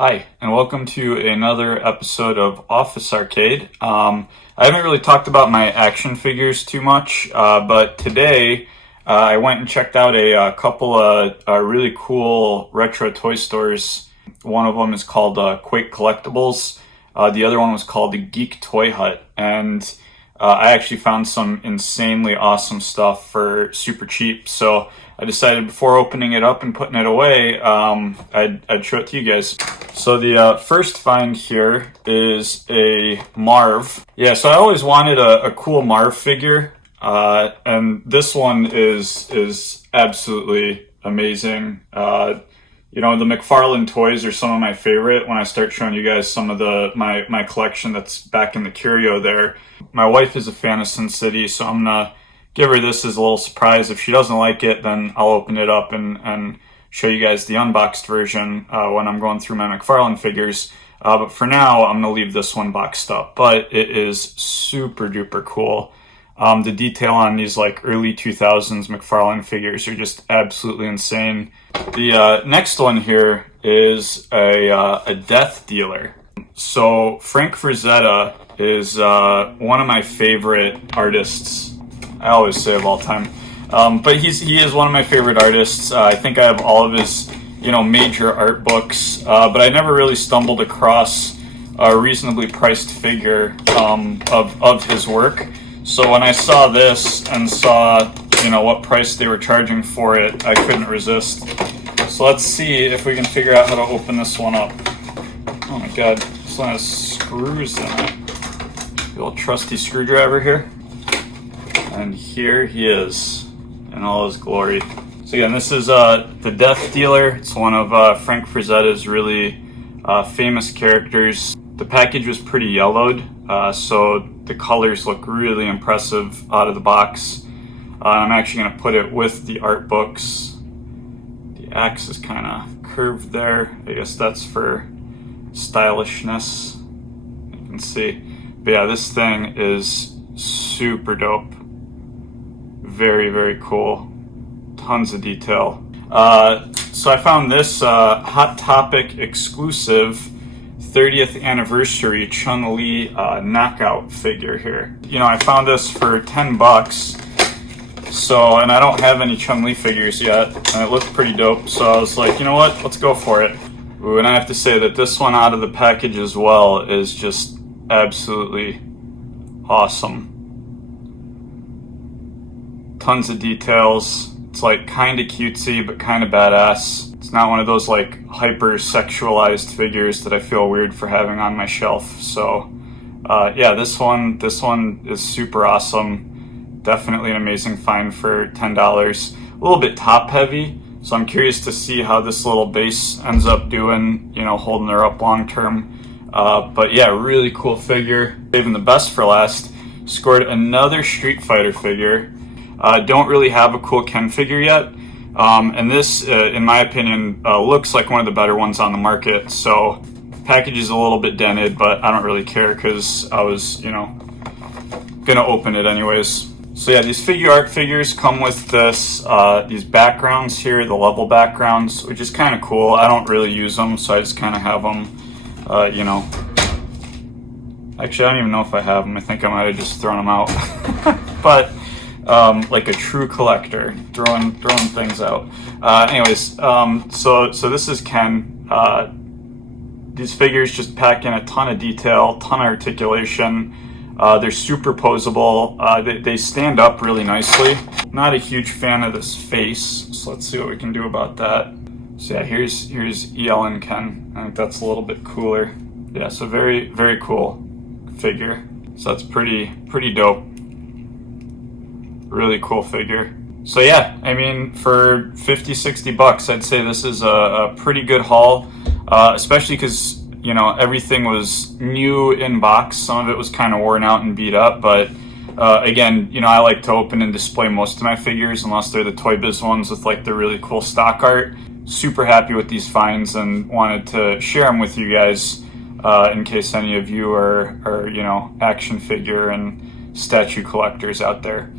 Hi, and welcome to another episode of Office Arcade. I haven't really talked about my action figures too much, but today I went and checked out a couple of really cool retro toy stores. One of them is called Quake Collectibles. The other one was called the Geek Toy Hut, and I actually found some insanely awesome stuff for super cheap. So I decided before opening it up and putting it away, I'd show it to you guys. So the first find here is a Marv. Yeah, so I always wanted a cool Marv figure, and this one is absolutely amazing. The McFarlane toys are some of my favorite. When I start showing you guys some of my collection that's back in the curio there. My wife is a fan of Sin City, so I'm gonna give her this as a little surprise. If she doesn't like it, then I'll open it up and show you guys the unboxed version when I'm going through my McFarlane figures. But for now, I'm gonna leave this one boxed up. But it is super duper cool. The detail on these like early 2000s McFarlane figures are just absolutely insane. The next one here is a death dealer. So Frank Frazetta is one of my favorite artists. I always say of all time. But he is one of my favorite artists. I think I have all of his, major art books. But I never really stumbled across a reasonably priced figure of his work. So when I saw this and saw, what price they were charging for it, I couldn't resist. So let's see if we can figure out how to open this one up. Oh my god, this one has screws in it. The old trusty screwdriver here. And here he is in all his glory. So again, this is the Death Dealer. It's one of Frank Frazetta's really famous characters. The package was pretty yellowed, so the colors look really impressive out of the box. I'm actually going to put it with the art books. The axe is kind of curved there. I guess that's for stylishness. You can see. But yeah, this thing is super dope. Very, very cool. Tons of detail. So I found this Hot Topic exclusive 30th Anniversary Chun-Li knockout figure here. I found this for $10. And I don't have any Chun-Li figures yet, and it looked pretty dope. So I was like, you know what? Let's go for it. Ooh, and I have to say that this one out of the package as well is just absolutely awesome. Tons of details. It's like kind of cutesy, but kind of badass. It's not one of those like hyper sexualized figures that I feel weird for having on my shelf. So yeah, this one is super awesome. Definitely an amazing find for $10. A little bit top heavy, so I'm curious to see how this little base ends up doing, holding her up long term. But yeah, really cool figure. Saving the best for last. Scored another Street Fighter figure. Don't really have a cool Ken figure yet. And this, in my opinion, looks like one of the better ones on the market. So package is a little bit dented, but I don't really care because I was, gonna open it anyways. So yeah, these figure art figures come with these backgrounds here, the level backgrounds, which is kind of cool. I don't really use them, so I just kind of have them, Actually, I don't even know if I have them. I think I might have just thrown them out. But like a true collector, throwing things out. So this is Ken. These figures just pack in a ton of detail, ton of articulation. They're super posable. They stand up really nicely. Not a huge fan of this face, so let's see what we can do about that. So yeah, here's EL and Ken. I think that's a little bit cooler. Yeah, so very, very cool figure. So that's pretty dope. Really cool figure. So yeah, I mean, for $50-$60, I'd say this is a pretty good haul, especially because everything was new in box. Some of it was kind of worn out and beat up, but again, I like to open and display most of my figures unless they're the Toy Biz ones with like the really cool stock art. Super happy with these finds and wanted to share them with you guys in case any of you are action figure and statue collectors out there.